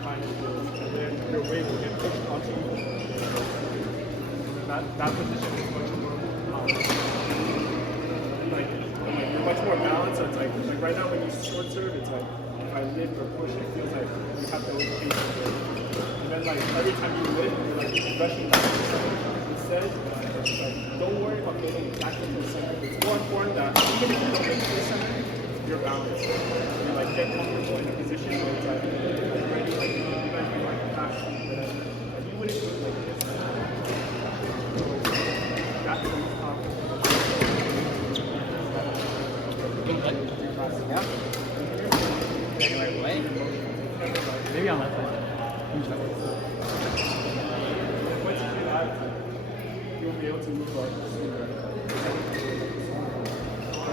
behind the field, and then your weight will get pushed onto you. That position is much more like you're much more balanced. So it's like right now when you short serve, it's like if I lift or push, it feels like you have to always chase it. And then like every time you lift, you're like rushing back to the center. Instead, it's like don't worry about getting exactly to the center. It's more important that even if you don't get to the center, you're balanced. You like get comfortable in a position where it's like you're ready, like you might be like fast, but you wouldn't do it like this. That's the most powerful. Yeah. The right way? Maybe on that side. Once you do that, you'll be able to move like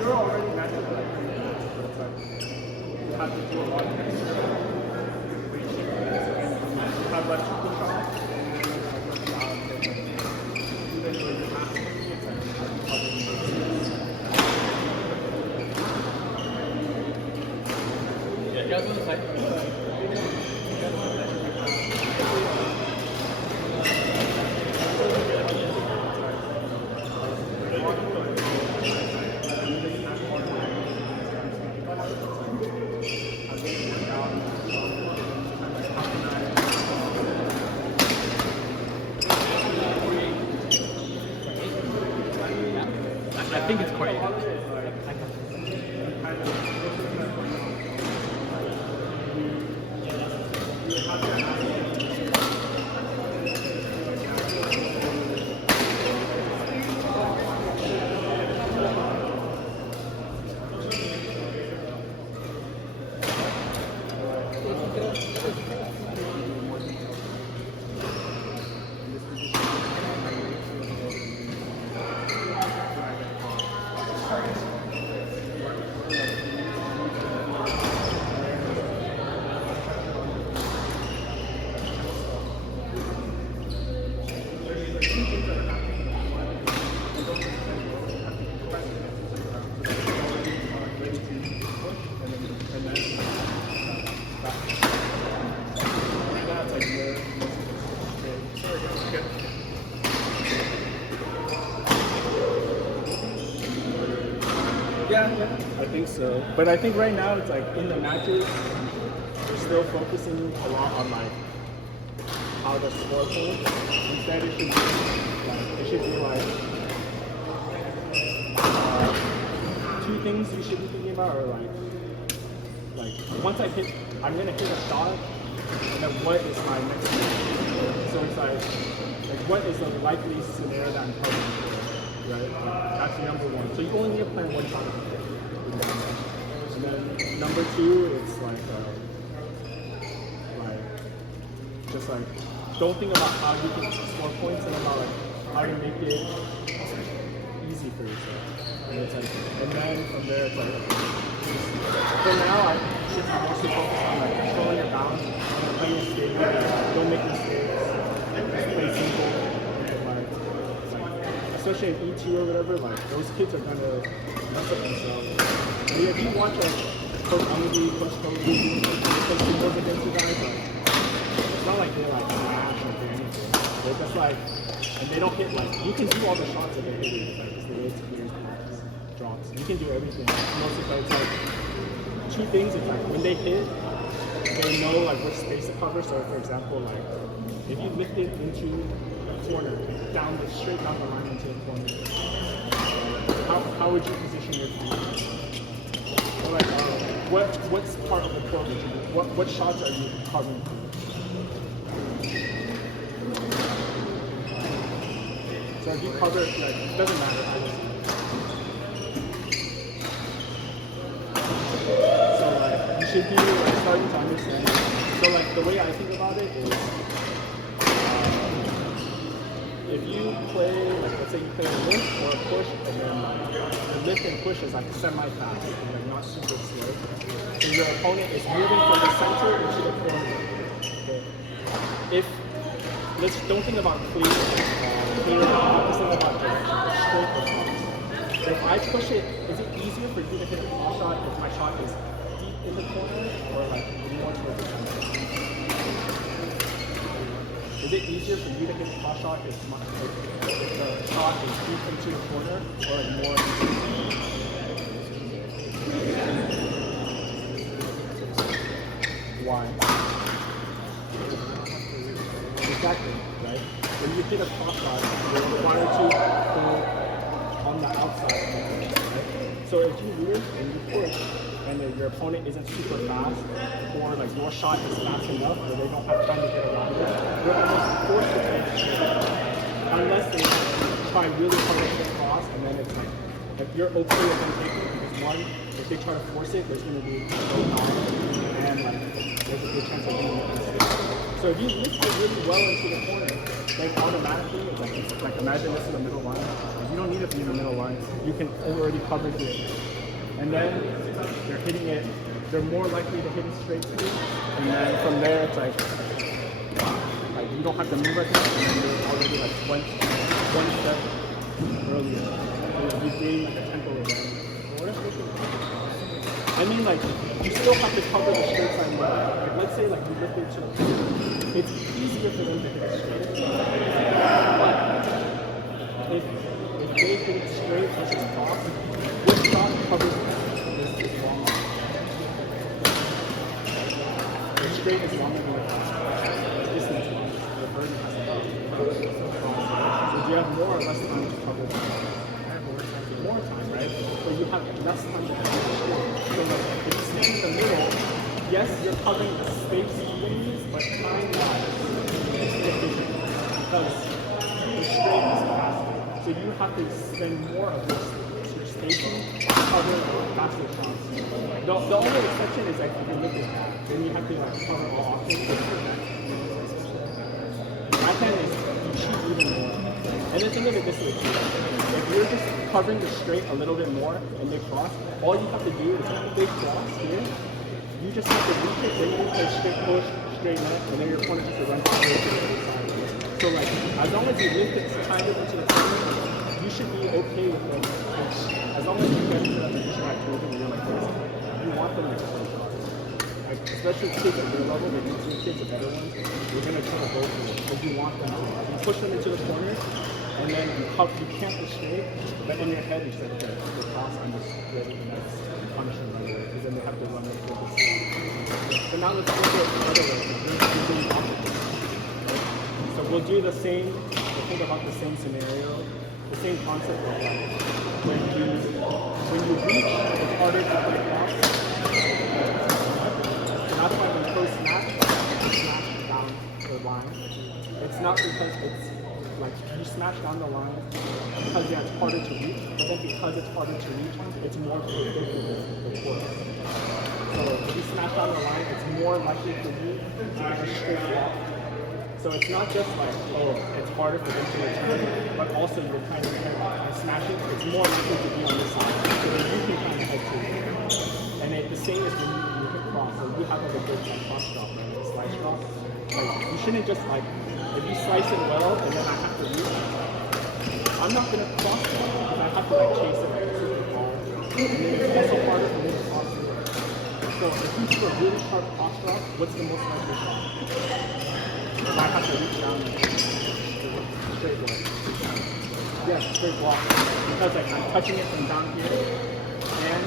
you're already naturally like but it's like you have to do a lot of extra weight and you have less control and even though you're not it's Yeah, guys on the side. I think it's quite. Yeah, I think so. But I think right now it's like in the matches, we're still focusing a lot on like how the score goes. Instead, it should be like two things you should be thinking about are like once I'm gonna hit a shot, and then what is my next move? So it's like what is the likely scenario that I'm covering for? Right? That's number one. So you only need to plan one shot. And then number two, it's just like don't think about how you can score points and about like how to make it easy for yourself. And then from there it's like for now I should be mostly focused on like controlling your balance and playing it stable. Don't make mistakes. Just play simple. Especially in E2 or whatever, like those kids are gonna mess up themselves. I mean, if you watch like Coach Amadou, Coach Kobe, Coach Morgan against you guys, like it's not like they're like smash or anything. They're just like, and they don't hit like you can do all the shots that they're hitting, like it's the way to clear drops. You can do everything. Mostly, so it's like two things. It's like when they hit, they know like which space to cover. So for example, like if you lift it into corner, straight down the line into the corner. How would you position your feet? Or like, what's part of the court would you do? What shots are you covering? So if you cover, like, it doesn't matter. So like, you should be like, starting to understand. So like, the way I think about it is, if you play, like let's say you play a lift or a push, and then the lift and push is like semi-fast, like not super slow. So your opponent is moving from the center into the corner. Okay. Don't think about clear, just think about straight push. If I push it, is it easier for you to hit a ball shot if my shot is deep in the corner or like more towards the center? is it easier for you to hit the cross shot if the shot is deep into the corner or like more? Why? Exactly, right? When you hit a cross shot, you're required to go on the outside, right? So if you rear and you push, and your opponent isn't super fast, or like your shot is fast enough where they don't have time to get around it, you're almost forced to hit straight. Unless they try really hard to hit across, and then it's like, if you're okay with them taking it, because one, if they try to force it, there's going to be no time, and like, there's a good chance of being a mistake. So if you lift it really well into the corner, like automatically, it's like imagine this in the middle line. Like, you don't need to be in the middle line. You can already cover here. And then they're hitting it, they're more likely to hit it straight to you. And then from there, it's like you don't have to move as much, and then you're already like one step earlier. So you gain like a tempo advantage. I mean, like, you still have to cover the straight side more. Like, let's say, like, you lift it to the corner. It's easier for them to hit it straight. But if they hit it straight versus cross, which shot covers is longer? The straight is longer than the cross. The distance is longer. The burden has to be. So do you have more or less time to cover that? More time, right? But you have less time to cover the straight. So like, if you stand in the middle, yes, you're covering the space things, but time-wise, it's inefficient because the straight is faster. So you have to spend more of your spacing to cover faster shots. The only exception is like if you look at that, then you have to like cover all options. Backhand is you cheat even more. And then think of it this way too. If you're just covering the straight a little bit more and they cross, all you have to do is if they cross here, you just have to reach it, then you play straight push, straight net, and then your opponent has to run straight to the other side. So like, as long as you lift it kind of into the corner, you should be okay with them. As long as you get into that position I told you, you're like this, you want them to play shots. Like, especially kids at your level, the YouTube kids, the better ones, you're going to try to go for it, because you want them to. You push them into the corner, and then you can't go straight, but in your head you say, okay, the cross, I'm just ready to punish them right away, because then they have to run it for the same. So now let's look at the other way. So we'll do the same, we'll think about the same scenario, the same concept of like, when you reach, it's harder to play cross. And that's why when pro smash, you smash down the line. It's not because it's like you smash down the line because yeah, it's harder to reach, but then because it's harder to reach, it's more predictable the course. So if you smash down the line, it's more likely for you to get a straight walk. So it's not just like, oh, it's harder for them to return, but also you're kind of smashing, it's more likely to be on this side, so that you can kind of head to it. And the same as when you hit cross, so you have like a good cross drop, right? A slice drop. Like, you shouldn't just like, if you slice it well, and then I have to reach, I'm not going to cross it, because I have to like chase it like super hard. And then it's also harder for me to cross it. So if you do a really sharp cross drop, what's the most likely shot? I have to reach down and straight walk. Yeah, straight walk. Because like I'm touching it from down here, and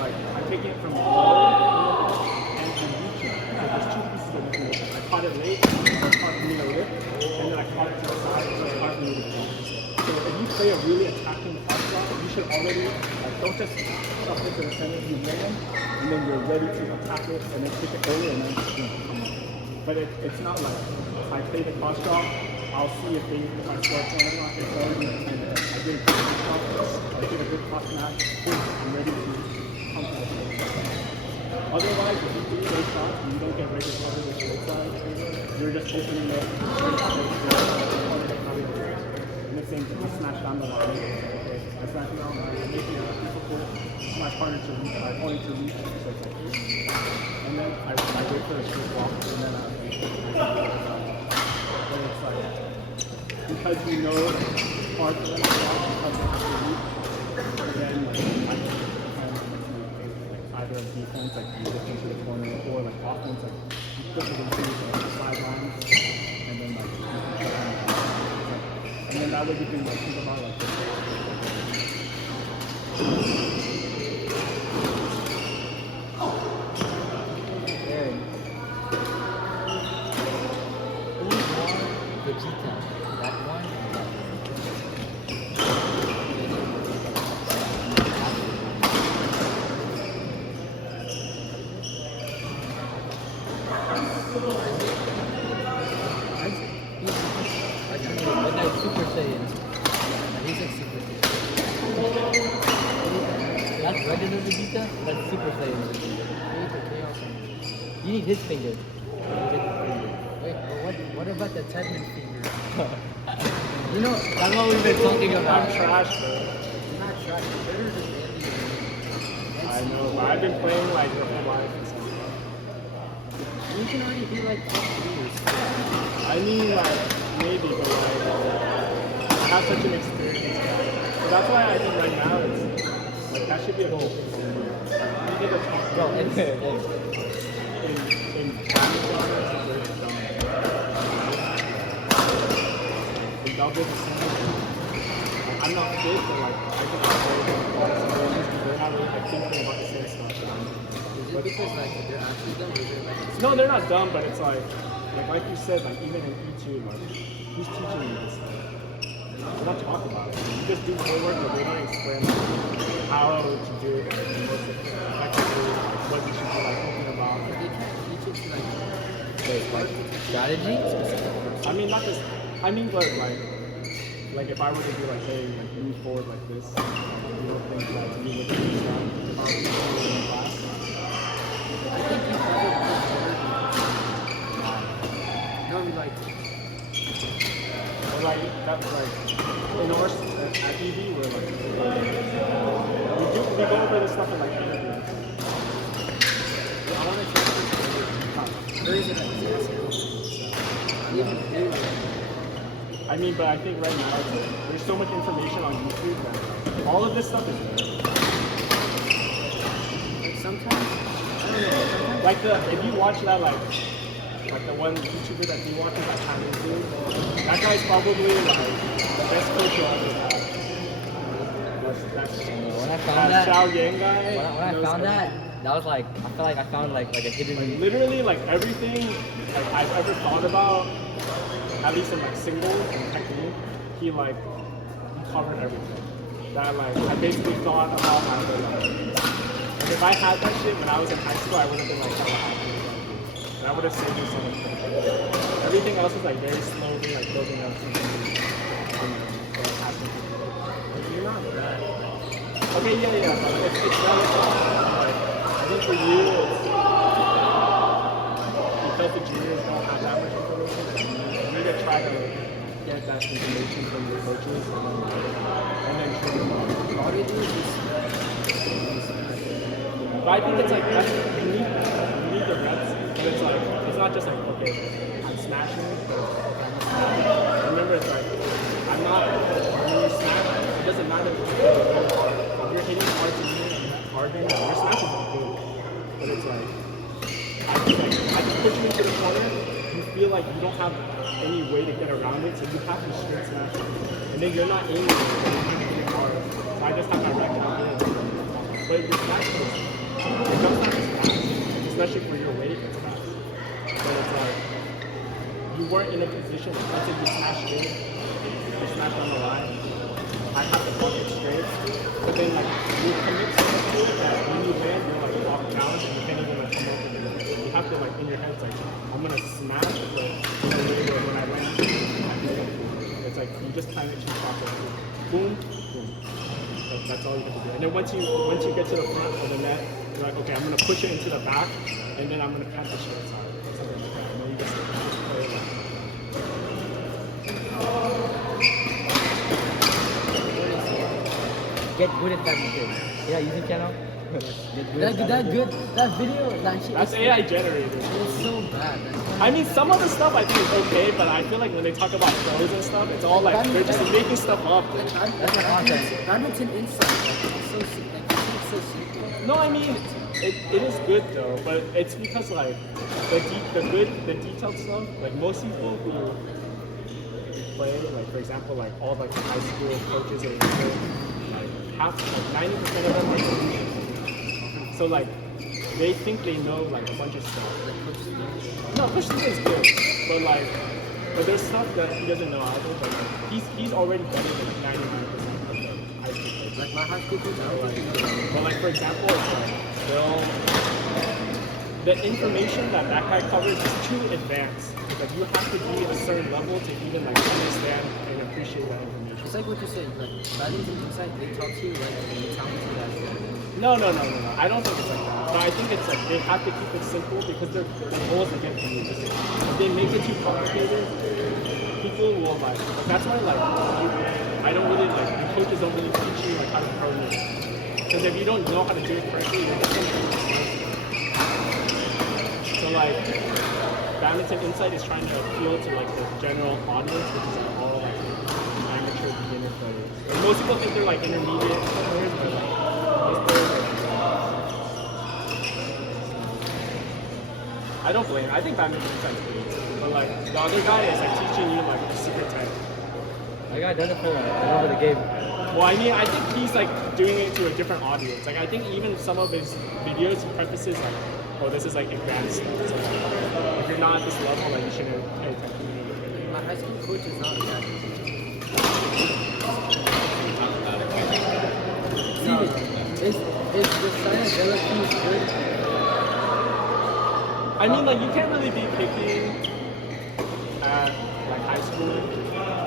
like I'm taking it from below and I'm reaching. So there's two pieces of information. I caught it late, so it's hard for me to lift, and then I caught it to the side, so it's hard for me to lift. So if you play a really attacking cross drop, you should already like don't just stuff it to the center. You land, and then you're ready to attack it, and then take it early, and then come on. But it's not like if I play the cross drop, I'll see if I score a point or not. It's already kind of, I did a good cross drop, I did a good cross match, I'm ready to come to the straight. Otherwise, if you do those shots and you don't get ready to cover the straight side, you're just opening it, and the same thing, I smash down the line. Okay, I smash down the line, I'm making it difficult, it's my partner to reach, my opponent to reach, so it's like this. And then I wait for a straight walk, and then but it's like, because you know it's hard for them to walk because they have to reach, then I can like either defense, like you lift into the corner, or like offense, like you push it into the sidelines, and then like rather be doing like think about like this. Aaron. Who's more Vegeta? That one or that But that's Super Saiyan. He's like Super Saiyan. That's regular Vegeta, that's Super Saiyan Vegeta. You need his finger. You get the finger. Wait, but what about the Tedman finger? You know, that's what we've been talking I'm about. trash, bro. It's not trash, it's better than I know, but I've been playing like the whole life and stuff. You can already do like top years. I mean, like, maybe, but like, I have such an experience. So that's why I think right now it's, like, that should be a goal. You get a top Bro, in Japanese genres, it's very dumb. In double, I'm not fit, but like, I think I'm very good. They're not really like thinking about the same stuff. Is it because like they're actually dumb or is it like No, they're not dumb, but it's like you said, like even in E2, like who's teaching you this stuff? They're not talking about it. You just do homework, but they don't explain like, how to do it and most effectively, what you should be like thinking about. they can't teach it to like Wait, like strategy? I mean, not just. I mean, but like if I were to be like, hey, like move forward like this, you know, things that you would do if I was in class. I think you probably no, like Or like that's like in our at EV we're like we go over this stuff in like interviews. I want to try to where is it at even do I mean, but I think right now there's so much information on YouTube that all of this stuff is there. like sometimes I don't know, sometimes Like if you watch that like the one YouTuber that you watch that kind of dude, that guy's probably like the best coach you'll ever have. That's When I found that, Xiao Yang guy. when I knows found everything. that was like, I felt like I found like a hidden. Literally like everything like I've ever thought about, at least in like singles and technique, he covered everything. That like I basically thought about how to like if I had that shit when I was in high school, I would have been like hella happy. And I would have saved me so much money. Everything else was like very slowly like building up to you're not bad. okay, yeah, but it's relative. Like, I think for you, it's because the juniors don't have that much information, you need to try to get that information from your coaches and then train them up. All they do is just But I think it's like, that's, you need the reps, but it's like, it's not just like, okay, I'm smashing, but okay, I'm smashing. Remember, it's like, I'm not, when you smash, it doesn't matter if you're hitting hard to me and harder, your smashes are good. But it's like, I just push you into the corner, you feel like you don't have any way to get around it, so you have to straight smash it. And then you're not aiming, you're hitting hard. So I just have my right out here. But your smash it does not fast, especially for your weight, it's fast. But it's like, you weren't in a position, let's say you smashed in, you smashed on the line, I have to block it straight, but then like, you commit so much to it that when you land, you're like off balance and you can't even like come over the net. You have to like, in your head, it's like, I'm gonna smash, but in a way where when I land, I can get it. It's like, you just time it too properly. Boom, boom. That's all you have to do. And then once you get to the front of the net, you're like, okay, I'm gonna push it into the back, and then I'm gonna catch the straight side. Something like that. And then you just play it like Get good at badminton. Yeah, YouTube channel. Get good at badminton. that video, that shit that's is AI generated. it's so bad. I mean, some of the stuff I think is okay, but I feel like when they talk about pros and stuff, it's all like they're just making stuff up. Dude. That's my concept. Badminton insight, like, it's so it's so simple. No, I mean, it is good though, but it's because like the detailed stuff, like most people who play, like for example, like all like the high school coaches or whatever, like half, like 90% of them are Asian. So like they think they know like a bunch of stuff. Like Coach Steve. No, Coach Steve is good, but like, but there's stuff that he doesn't know either. But like, he's already better than 99% of the high school coaches. Like my high school coach, I don't think he knows. But like for example, it's like the information that that guy covers is too advanced. Like you have to be a certain level to even like understand and appreciate that information. It's like what you said, like Badminton Insight, they talk to you like the talented guys. No. I don't think it's like that. But I think it's like they have to keep it simple because their goal is to get to you. If they make it too complicated, people will like. That's why like I don't really like the coaches don't really teach you like how to pro it. Because if you don't know how to do it correctly, you're just gonna do it. So like Badminton Insight is trying to appeal to like the general audience, which is like all like amateur beginner players. Like, most people think they're like intermediate players, but like most players are. I don't blame. I think Badminton Insight's great, but like the other guy is like teaching you like the secret tech. That guy does it for over the game. Well, I mean, I think he's like doing it to a different audience. Like I think even some of his videos, he prefaces like, "Oh, this is like advanced stuff." So like, if you're not at this level, like you shouldn't pay attention. My high school coach is not that. Is the China Delafield good? I mean, like you can't really be picky at like high school,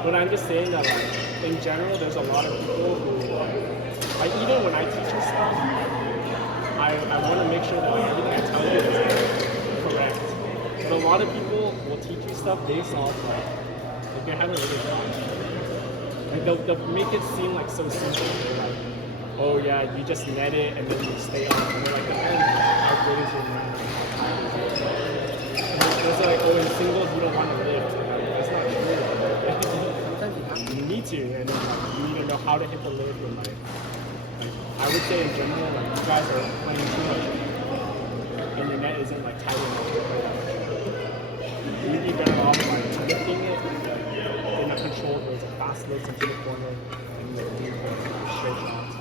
but I'm just saying that like in general, there's a lot of people who like even when I teach you stuff, I want to make sure that like, everything I tell you is correct. But a lot of people will teach you stuff based off like they haven't really done it. Like they'll make it seem like so simple. They're like, oh yeah, you just net it and then you stay on. And they're like, how good is your net? It's like, oh, in singles you don't want to lift. Like, that's not true. Sometimes you have to. You need to, and then like, you need to know how to hit the lift. And like I would say in general, like you guys are playing too much, and your net isn't like tight enough to play that much. You'd be better off like lifting it in a controlled way, like fast lifts into the corner, and then straight shots.